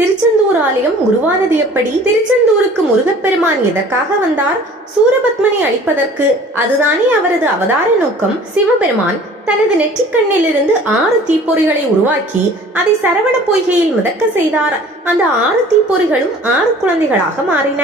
திருச்செந்தூர் ஆலயம் உருவானது எப்படி? திருச்செந்தூருக்கு முருகப்பெருமான் எதற்காக வந்தார்? சூரபத்மனை அழிப்பதற்கு. அதுதானே அவரது அவதார நோக்கம். சிவபெருமான் தனது நெற்றிக்கண்ணிலிருந்து 6 தீப்பொறிகளை உருவாக்கி அதை சரவண பொய்கையில் மிதக்க செய்தார். அந்த 6 தீப்பொறிகளும் 6 குழந்தைகளாக மாறின.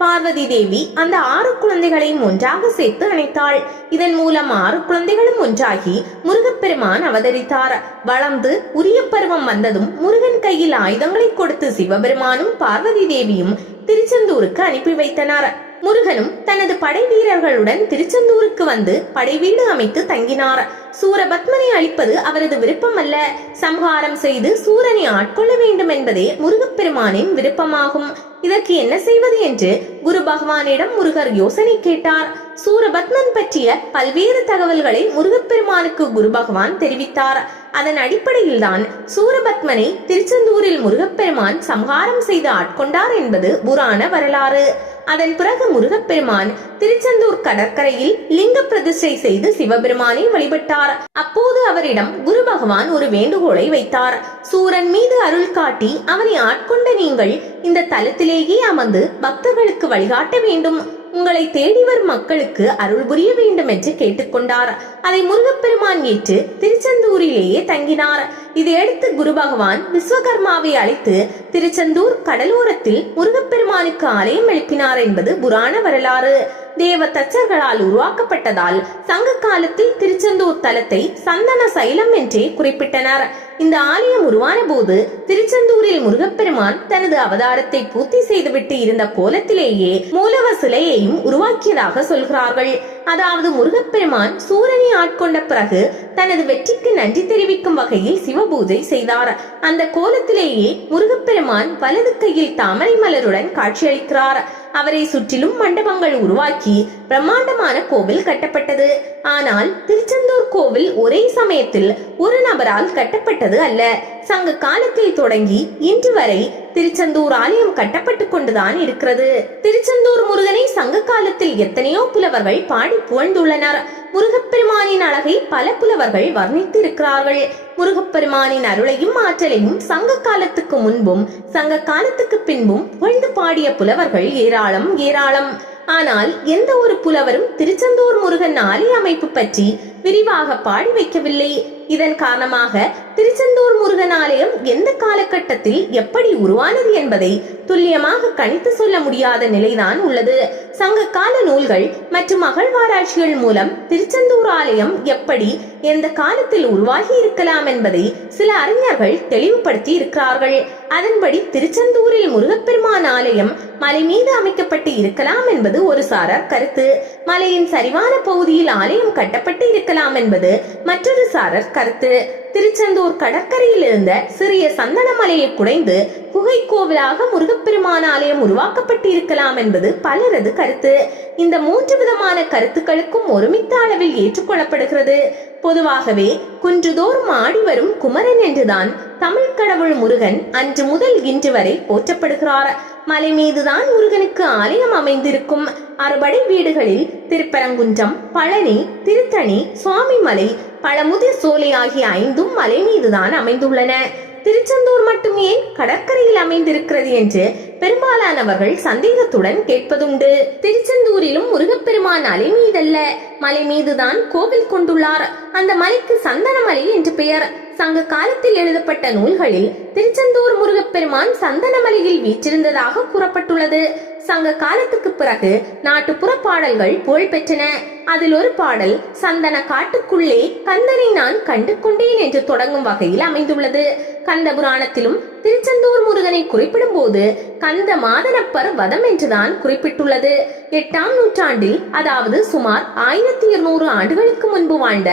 பார்வதி தேவி அந்த 6 குழந்தைகளையும் ஒன்றாக சேர்த்து அணைத்தாள். இதன் மூலம் 6 குழந்தைகளும் ஒன்றாகி முருகப்பெருமான் அவதரித்தார். வளர்ந்து உரிய பருவம் வந்ததும் முருகன் கையில் ஆயுதங்களை கொடுத்து சிவபெருமானும் பார்வதி தேவியும் திருச்செந்தூருக்கு அனுப்பி வைத்தனர். முருகனும் தனது படை வீரர்களுடன் திருச்செந்தூருக்கு வந்து படை வீடு அமைத்து தங்கினார். சூரபத்மனை அழிப்பது அவரது விருப்பம் அல்ல. சம்ஹாரம் செய்து சூரனை ஆட்கொள்ள வேண்டும் என்பதே முருகப்பெருமானின் விருப்பமாகும். இதற்கு என்ன செய்வது என்று குரு பகவானிடம் முருகர் யோசனை கேட்டார். சூரபத்மன் பற்றிய பல்வேறு தகவல்களை முருகப்பெருமானுக்கு குரு பகவான் தெரிவித்தார். அதன் அடிப்படையில் தான் சூரபத்மனை திருச்செந்தூரில் முருகப்பெருமான் சம்ஹாரம் செய்து ஆட்கொண்டார் என்பது புராண வரலாறு. அதன் பிறகு முருகப்பெருமான் திருச்செந்தூர் கடற்கரையில் லிங்க பிரதிஷ்டை செய்து சிவபெருமானை வழிபட்டார். அப்போது அவரிடம் குரு பகவான் ஒரு வேண்டுகோளை வைத்தார். சூரன் மீது அருள் காட்டி அவனை ஆட்கொண்ட நீங்கள் இந்த தலத்திலேயே அமர்ந்து பக்தர்களுக்கு வழிகாட்ட வேண்டும், உங்களை தேடி வரும் மக்களுக்கு அருள் புரிய வேண்டும் என்று கேட்டுக்கொண்டார். அதை முருகப்பெருமான் ஏற்று திருச்செந்தூரிலேயே தங்கினார். இதையடுத்து குரு பகவான் விஸ்வகர்மாவை அழைத்து திருச்செந்தூர் கடலோரத்தில் முருகப்பெருமானுக்கு ஆலயம் எழுப்பினார் என்பது புராண வரலாறு. தேவ தச்சர்களால் உருவாக்கப்பட்டதால் சங்க காலத்தில் திருச்செந்தூர் தலத்தை சந்தன சைலம் என்றே குறிப்பிட்டனர். இந்த ஆலயம் உருவான போது திருச்செந்தூரில் முருகப்பெருமான் தனது அவதாரத்தை பூர்த்தி செய்துவிட்டு இருந்த கோலத்திலேயே மூலவ சிலையையும் உருவாக்கியதாக சொல்கிறார்கள். அதாவது முருகப்பெருமான் சூரனை ஆட்கொண்ட பிறகு தனது வெற்றிக்கு நன்றி தெரிவிக்கும் வகையில் சிவபூஜை செய்தார். அந்த கோலத்திலேயே முருகப்பெருமான் வலது கையில் தாமரை மலருடன் காட்சியளிக்கிறார். அவரை சுற்றிலும் மண்டபங்கள் உருவாக்கி பிரம்மாண்டமான கோவில் கட்டப்பட்டது. ஆனால் திருச்செந்தூர் கோவில் ஒரே சமயத்தில் ஒரு நபரால் கட்டப்பட்டது அல்ல. சங்க காலத்தில் தொடங்கி இன்று வரை திருச்செந்தூர் ஆலயம் கட்டப்பட்டு கொண்டுதான் இருக்கிறது. திருச்செந்தூர் முருகனை சங்க காலத்தில் எத்தனையோ புலவர்கள் பாடி புகழ்ந்துள்ளனர். முருகப்பெருமானின் அழகை பல புலவர்கள் வர்ணித்து இருக்கிறார்கள். முருகப்பெருமானின் அருளையும் ஆற்றலையும் சங்க காலத்துக்கு முன்பும் சங்க காலத்துக்கு பின்பும் புகழ்ந்து பாடிய புலவர்கள் ஏராளம் ஏராளம். ஆனால் எந்த ஒரு புலவரும் திருச்செந்தூர் முருகன் ஆலய அமைப்பு பற்றி விரிவாக பாடி வைக்கவில்லை. இதன் காரணமாக திருச்செந்தூர் முருகன் ஆலயம் எந்த காலகட்டத்தில் எப்படி உருவானது என்பதை துல்லியமாக கணித்து சொல்ல முடியாத நிலைதான் உள்ளது. சங்க கால நூல்கள் மற்றும் அகழ்வாராய்ச்சிகள் மூலம் திருச்செந்தூர் ஆலயம் எப்படி எந்த காலத்தில் உருவாகி இருக்கலாம் என்பதை சில அறிஞர்கள் தெளிவுபடுத்தி இருக்கிறார்கள். அதன்படி திருச்செந்தூரில் முருகப்பெருமான் ஆலயம் மலை மீது அமைக்கப்பட்டு இருக்கலாம் என்பது ஒரு சாரர் கருத்து. மலையின் சரிவான பகுதியில் ஆலயம் கட்டப்பட்டு இருக்கலாம் என்பது மற்றொரு சாரர் கருத்து. திருச்செந்தூர் கடற்கரையில் இருந்த சிறிய சந்தன மலையை குடைந்து குகை கோவிலாக முருகப்பெருமான் ஆலயம் உருவாக்கப்பட்டு இருக்கலாம் என்பது பலரது கருத்து. இந்த 3 விதமான கருத்துக்களுக்கும் ஒருமித்த அளவில் ஏற்றுக்கொள்ளப்படுகிறது. பொதுவாகவே குன்றுதோறும் ஆடி வரும் குமரன் என்றுதான் தமிழ் கடவுள் முருகன் அன்று முதல் இன்று வரை போற்றப்படுகிறார். மலை மீதுதான் முருகனுக்கு ஆலயம் அமைந்திருக்கும். அறுபடை வீடுகளில் திருப்பரங்குன்றம், பழனி, திருத்தணி, சுவாமிமலை, பழமுதிர் சோலை ஆகிய 5ம் மலை மீதுதான் அமைந்துள்ளன. திருச்செந்தூர் மட்டும் ஏன் கடற்கரையில் அமைந்திருக்கிறது என்று பெரும்பாலானவர்கள் சந்தேகத்துடன் கேட்பதுண்டு. திருச்செந்தூரிலும் முருகப்பெருமான் அலை மீதல்ல, மலை மீதுதான் கோவில் கொண்டுள்ளார். அந்த மலைக்கு சந்தனமலை என்று பெயர். சங்க காலத்தில் எழுதப்பட்ட நூல்களில் திருச்செந்தூர் முருகப்பெருமான் சந்தனமலையில் வீற்றிருந்ததாக கூறப்பட்டுள்ளது. சங்க காலத்துக்கு பிறகு நாட்டுப்புற பாடல்கள் புகழ் பெற்றன. அதில் ஒரு பாடல் சந்தன காட்டுக்குள்ளே கந்தனை நான் கண்டு கொண்டேன் என்று தொடங்கும் வகையில் அமைந்துள்ளது. கந்த புராணத்திலும் திருச்செந்தூர் முருகனை குறிப்பிடும் போது கந்த மாதனப்பர் வதம் என்றுதான் குறிப்பிட்டுள்ளது. 8ஆம் நூற்றாண்டில், அதாவது சுமார் 1200 ஆண்டுகளுக்கு முன்பு வாழ்ந்த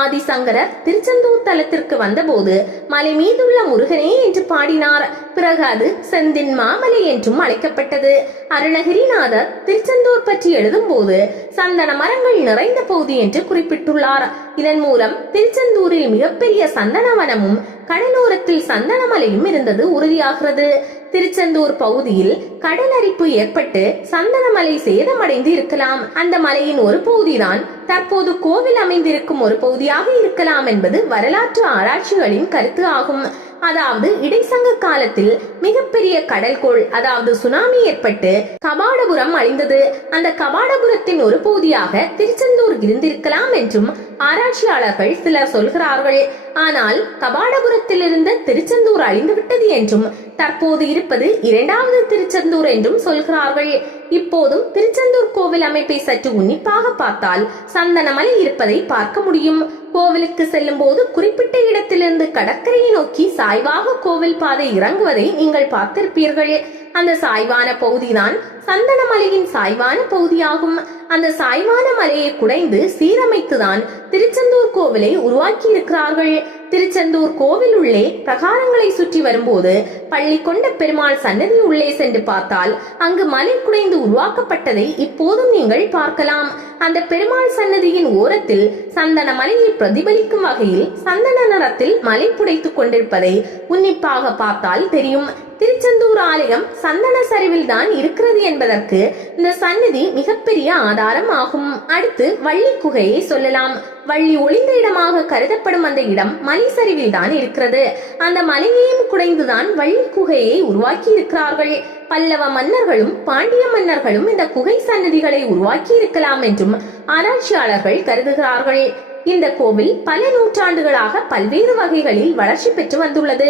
ஆதிசங்கரர் திருச்செந்தூர் தலத்திற்கு வந்தபோது மலை மீதுள்ள முருகனே என்று பாடினார். பிறகு அது செந்தின் மாமலை என்றும் அழைக்கப்பட்டது. அருணகிரிநாதர் திருச்செந்தூர் பற்றி எழுதும் போது சந்தன மரங்கள் நிறைந்த பகுதி என்று குறிப்பிட்டுள்ளார். இதன் மூலம் திருச்செந்தூரில் மிகப்பெரிய சந்தனவனமும் கடலோரத்தில் சந்தனமலையும் இருந்தது உறுதியாகிறது. திருச்செந்தூர் பகுதியில் கடல் அரிப்பு ஏற்பட்டு சந்தனமலை சேதமடைந்து இருக்கலாம். அந்த மலையின் ஒரு பகுதிதான் தற்போது கோவில் அமைந்திருக்கும் ஒரு பகுதியாக இருக்கலாம் என்பது வரலாற்று ஆராய்ச்சிகளின் கருத்து ஆகும். அதாவது இடைசங்க காலத்தில் மிகப்பெரிய கடல்கோள் அதாவது சுனாமி ஏற்பட்டு கபாடபுரம் அழிந்தது. அந்த கபாடபுரத்தின் ஒரு பகுதியாக திருச்செந்தூர் இருந்திருக்கலாம் என்றும் ஆராய்ச்சியாளர்கள் சிலர் சொல்கிறார்கள். ஆனால் கபாடபுரத்தில் இருந்த திருச்செந்தூர் அழிந்துவிட்டது என்றும் தற்போது இருப்பது இரண்டாவது திருச்செந்தூர் என்றும் சொல்கிறார்கள். இப்போதும் திருச்செந்தூர் கோவில் அமைப்பை சற்று உன்னிப்பாக பார்த்தால் சந்தனமலை இருப்பதை பார்க்க முடியும். கோவிலுக்கு செல்லும் போது குறிப்பிட்ட இடத்திலிருந்து கடற்கரையை நோக்கி சாய்வாக கோவில் பாதை இறங்குவதை நீங்கள் பார்த்திருப்பீர்கள். அந்த சாய்வான பகுதிதான் சந்தனமலையின் சாய்வான பகுதியாகும். அந்த சாய்வான மலையை குடைந்து சீரமைத்துதான் திருச்செந்தூர் கோவிலை உருவாக்கி இருக்கிறார்கள். திருச்செந்தூர் கோவில் உள்ளே பிரகாரங்களை சுற்றி வரும்போது பள்ளி கொண்ட பெருமாள் சன்னதி உள்ளே சென்று பார்த்தால் அங்கு மலை குடைந்து உருவாக்கப்பட்டதை இப்போதும் நீங்கள் பார்க்கலாம். அந்த பெருமாள் சன்னதியின் ஓரத்தில் சந்தன மலையை பிரதிபலிக்கும் வகையில் சந்தன நிறத்தில் மலை புடைத்துக் கொண்டிருப்பதை உன்னிப்பாக பார்த்தால் தெரியும். திருச்செந்தூர் ஆலயம் சந்தன சரிவில் தான் இருக்கிறது என்பதற்கு இந்த சன்னதி மிகப்பெரிய ஆதாரம் ஆகும். அடுத்து வள்ளி குகையை சொல்லலாம். வள்ளி ஒளிந்த இடமாக கருதப்படும் அந்த இடம் மலை சரிவில் தான் இருக்கிறது. அந்த மலையையும் குடைந்துதான் வள்ளி குகையை உருவாக்கி இருக்கிறார்கள். பல்லவ மன்னர்களும் பாண்டிய மன்னர்களும் இந்த குகை சன்னதிகளை உருவாக்கி இருக்கலாம் என்றும் ஆராய்ச்சியாளர்கள் கருதுகிறார்கள். இந்த கோவில் பல நூற்றாண்டுகளாக பல்வேறு வகைகளில் வளர்ச்சி பெற்று வந்துள்ளது.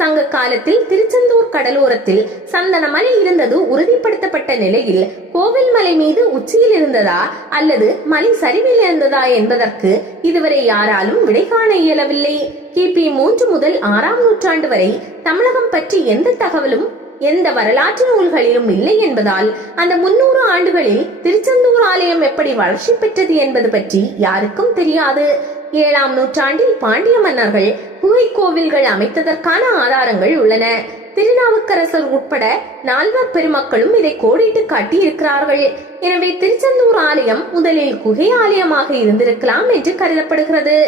சங்க காலத்தில் திருச்செந்தூர் கடலோரத்தில் சந்தன மலை இருந்தது உறுதிப்படுத்தப்பட்ட நிலையில் கோவில் மலை மீது உச்சியில் இருந்ததா அல்லது மலை சரிவில் இருந்ததா என்பதற்கு இதுவரை யாராலும் விடை காண இயலவில்லை. கிபி 3 முதல் 6ஆம் நூற்றாண்டு வரை தமிழகம் பற்றி எந்த தகவலும் எந்த வரலாற்று நூல்களிலும் இல்லை என்பதால் அந்த 300 ஆண்டுகளில் திருச்செந்தூர் ஆலயம் எப்படி வளர்ச்சி பெற்றது என்பது பற்றி யாருக்கும் தெரியாது. 7ஆம் நூற்றாண்டில் பாண்டிய மன்னர்கள் குகை கோவில்கள் அமைத்ததற்கான ஆதாரங்கள் உள்ளன. திருநாவுக்கரசர் உட்பட 4 பெருமக்களும் இதை கோடிட்டு காட்டி இருக்கிறார்கள். எனவே திருச்செந்தூர் ஆலயம் முதலில் குகை ஆலயமாக இருந்திருக்கலாம் என்று கருதப்படுகிறது.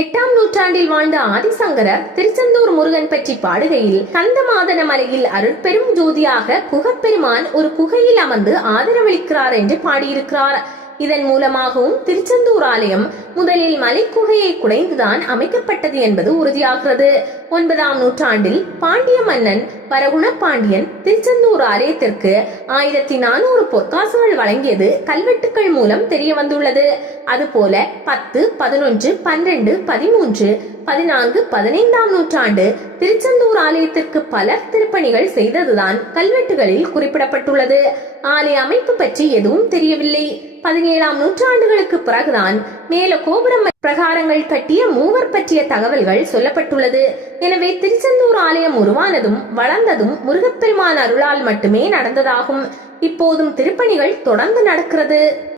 8ஆம் நூற்றாண்டில் வாழ்ந்த ஆதிசங்கரர் திருச்செந்தூர் முருகன் பற்றி பாடுகையில் கந்தமாதன மலையில் அருட்பெரும் ஜோதியாக குகப்பெருமான் ஒரு குகையில் அமர்ந்து ஆதரவளிக்கிறார் என்று பாடியிருக்கிறார். இதன் மூலமாகவும் திருச்செந்தூர் ஆலயம் முதலில் மலைக்குகையை குடைந்துதான் அமைக்கப்பட்டது என்பது உறுதியாகிறது. 9ஆம் நூற்றாண்டில் பாண்டிய மன்னன் வரகுண பாண்டியன் திருச்செந்தூர் ஆலயத்திற்கு 1400 பொற்காசுகள் வழங்கியது கல்வெட்டுக்கள் மூலம் தெரிய வந்துள்ளது. அதுபோல 10, 11, 12, 13, 14, 15ஆம் நூற்றாண்டு திருச்செந்தூர் ஆலயத்திற்கு பலர் திருப்பணிகள் செய்ததுதான் கல்வெட்டுகளில் குறிப்பிடப்பட்டுள்ளது. ஆலய அமைப்பு பற்றி எதுவும் தெரியவில்லை. 17ஆம் நூற்றாண்டுகளுக்கு பிறகுதான் மேல கோபுரம் பிரகாரங்கள் கட்டிய மூவர் பற்றிய தகவல்கள் சொல்லப்பட்டுள்ளது. எனவே திருச்செந்தூர் ஆலயம் உருவானதும் வளர்ந்ததும் முருகப்பெருமான் அருளால் மட்டுமே நடந்ததாகும். இப்போதும் திருப்பணிகள் தொடர்ந்து நடக்கிறது.